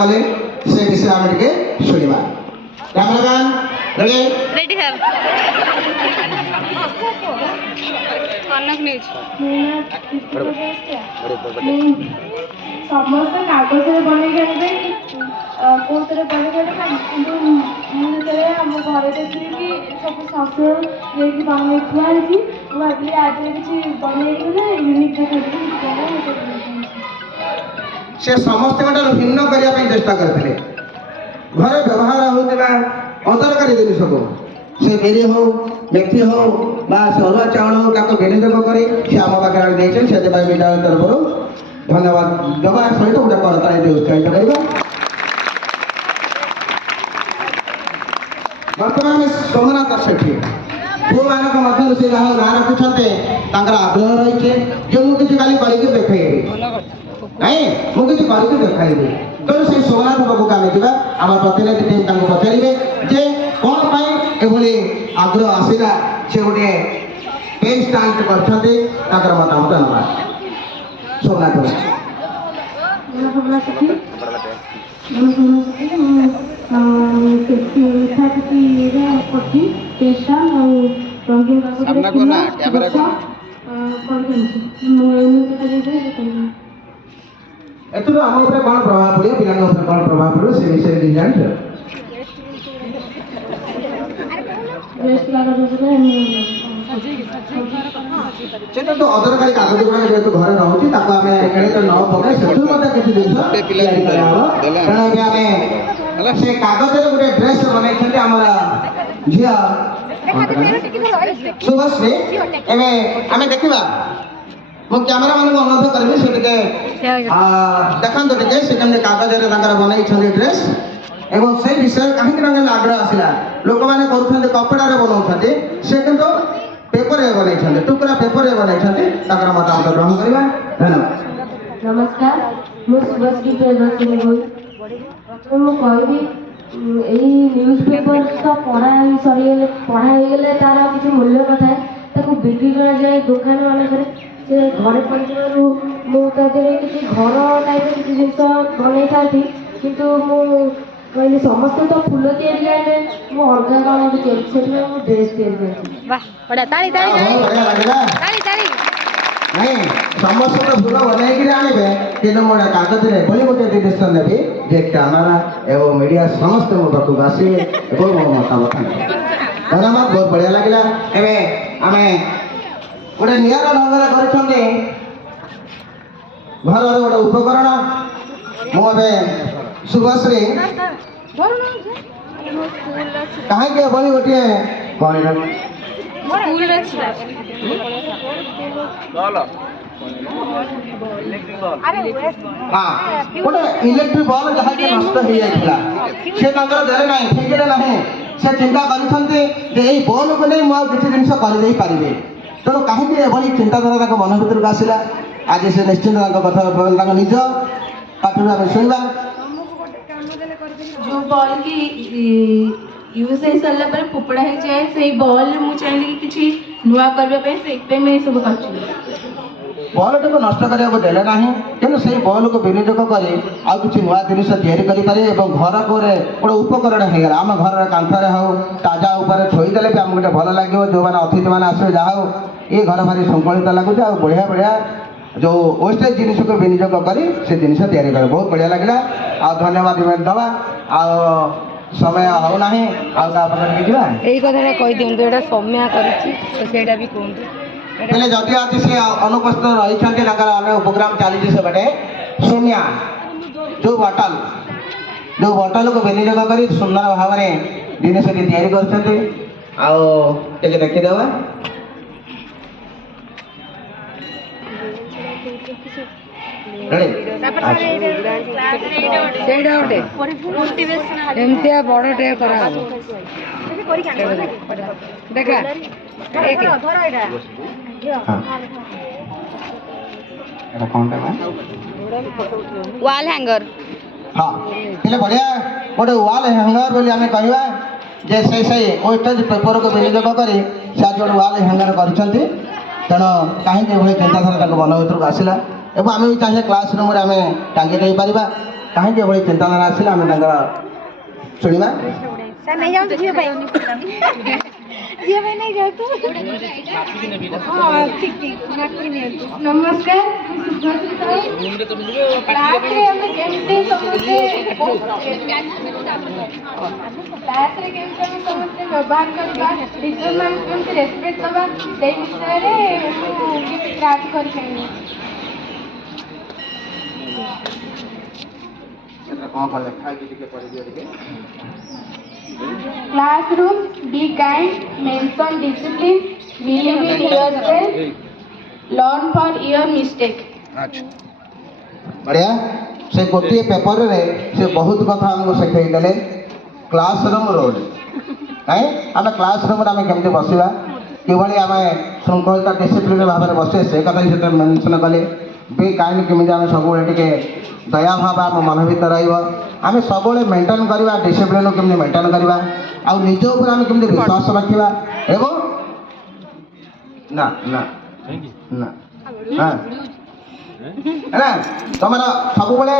कले से विषय आम टे शुणा कैमरामैन रेडी रेडी है कनक न्यूज समस्त कागज बनई आने कौन बने कि मुझे आम घर देखी कि सब शस्य ये बनई थी भाविली आज किसी बनई यूनिक देखिए से समस्त भिन्न करने चेष्टा करते घरे व्यवहार होता अदरकारी जिन को से बिरी हो मेथी हो से अरुआ चाउल हो क्या विनियोग कर आम पाखे देते से विद्यालय तरफ धन्यवाद देवा सहित गोटे करताली उत्साहित करवा बर्तमान सोमनाथ सेठी पुओ मानक मध्य से जहाँ ना रखुंटे आग्रह रही जो मुझे खाली करके देखेबी नहीं मुझे करके देखाइबी तेणु से सोमनाथ बाबू आम जा आम प्रतिनिधि टीम पचारे जे कौन एभली आग्रह आसला से गोटे पेन स्टांड करते मतामत ना सोमनाथ एथुर आम कौन प्रभाव पड़े पिला कौन प्रभाव पड़े से विषय नहीं जान सेटा तो अदरकारी कागज गुड़ा जेहेतु घर रोचे आम एड़े तो न पकाई से किसी जिन से कागज गोटे ड्रेस बनई आम झी शुभश्री एवं आम देखा मु कैमेरा मान अनुरोध करी से देखा से कागज बनई ड्रेस एवं से विषय कहीं आग्रह आसला लोक मैंने कपड़ा बनाते से पेपर बनई टुकड़ा पेपर बनई मतामत ग्रहण करवा धन्यवाद नमस्कार मुझी प्रियदर्शिनी प्रथम मुझे यही न्यूज पेपर तो पढ़ाई तार किसी मूल्य न था बिक्री कर जाए दुकान मानक से घरे पहुँचू मुझे किसी घर टाइप किसी जिन बनई था किंतु कहली समस्ते तो फूल तैयारी आने मु अलग कौन ड्रेस नहीं समस्त तो फूल बनई आने कि मोटे कागज एभली गोटे निर्देशन देवी जे कैमेरा एवं मीडिया समस्त मो पाक आसवे और मो मतामत धन्यवाद बहुत बढ़िया लगे एवं आम गोटे निरा ढंग कर घर गोटे उपकरण मुझे शुभश्री कहीं एभली गोटे हाँ गोटे इलेक्ट्रिक बल्ब जहाँ नष्ट हो जाता से देरे ना फेंकले ना से चिंता करते बल्ब को नहीं मुझे किसी जिन पारे तेणु कहीं एभली चिंताधारा मन भर आसला आज से निश्चिंत कथा निज पाठर आम शुणा जो बॉल की यूज हो सारा पर फोपड़ा हो जाए से बॉल मुझे चाहिए कि किसी नुआ करने से मैं सब कर बल्ब को नष्ट करने देले ना कि से बल्ब को विनियोग कर किसी नुआ जिन तैयारी घर को गोटे उपकरण हो गला आम घर कांथरे हो ताजा उपर थोईदे भी आम गोटे भल लगे जो मैंने अतिथि मैंने आसवे जहा हो ये घर भारी संकलित लगुच आ बढ़िया बढ़िया जो वेस्टेज जिन को विनियोग कर जिन तैयारी कर बहुत बढ़िया लगे आ धन्यवाद दवा आ समय हो ना यही कथा कही दिखाँ यहाँ सौम्या करी भी कहते जदि आज सी अनुपस्थित रही प्रोग्राम चली से बटे सौम्या जो बटल को विनियोग कर सुंदर भाव में जिनस कर देखीदेवा एमती बड़ टे कर देखा वाल हैंगर हाँ बढ़िया गोटे वाल हैंगर बोली आम कहवा जे से वेस्टेज पेपर को विनियोग कर गोटे वाल हैंगर कर तेणु कहीं चिंताधारा मन भर आसला एवं आम भी चाहिए क्लास रूम आम टांगी पार କାହିଁକି ଏଭଳି ଚିନ୍ତାଧାରା ଆସିଲା ଆମେ ତାଙ୍କର ଶୁଣିବା। ସାର୍ ନେଇ ଯାଆନ୍ତୁ ଝିଅ ପାଇଁ ଝିଅ ପାଇଁ ନେଇ ଯାଆନ୍ତୁ। ହଁ ଠିକ୍ ଠିକ୍ ମାପି ନିଅନ୍ତୁ। ନମସ୍କାର, କ୍ଲାସରେ ଆମେ କେମିତି ସମସ୍ତେ ବ୍ୟବହାର କରିବା, ଟିଚରମାନଙ୍କୁ କେମିତି ରେସପେକ୍ଟ ଦେବା, ସେଇ ବିଷୟରେ ମୁଁ କିଛି କ୍ରାଫ୍ଟ କରିପାରିବି। କ'ଣ କ'ଣ ଲେଖା ହେଇଛି ଟିକେ ପଢ଼ିଦିଅ ଟିକେ। Classroom, be kind, mention discipline, believe in yourself, learn for your mistake. ବଢ଼ିଆ। ସେ ଗୋଟିଏ ପେପରରେ ସେ ବହୁତ କଥା ଆମକୁ ଶିଖେଇ ଦେଲେ। କ୍ଲାସରୁମ୍ ରୋଲ୍, କାହିଁ ଆମେ କ୍ଲାସରୁମ୍ରେ ଆମେ କେମିତି ବସିବା, କିଭଳି ଆମେ ଶୃଙ୍ଖଳିତ ଡିସିପ୍ଲିନ୍ ଭାବରେ ବସିବା, ସେ କଥା ବି ସେଥିରେ ମେନସନ୍ କଲେ। ବି କାହିଁକି କେମିତି ଆମେ ସବୁବେଳେ ଟିକେ ଦୟାଭାବ ଆମ ମନ ଭିତରେ ରହିବ, ଆମେ ସବୁବେଳେ ମେଣ୍ଟେନ୍ କରିବା, ଡିସିପ୍ଲିନ୍ କେମିତି ମେଣ୍ଟେନ୍ କରିବା, ଆଉ ନିଜ ଉପରେ ଆମେ କେମିତି ବିଶ୍ୱାସ ରଖିବା ଏବଂ ନା ନା ନା ହଁ ହେଲା ତମର ସବୁବେଳେ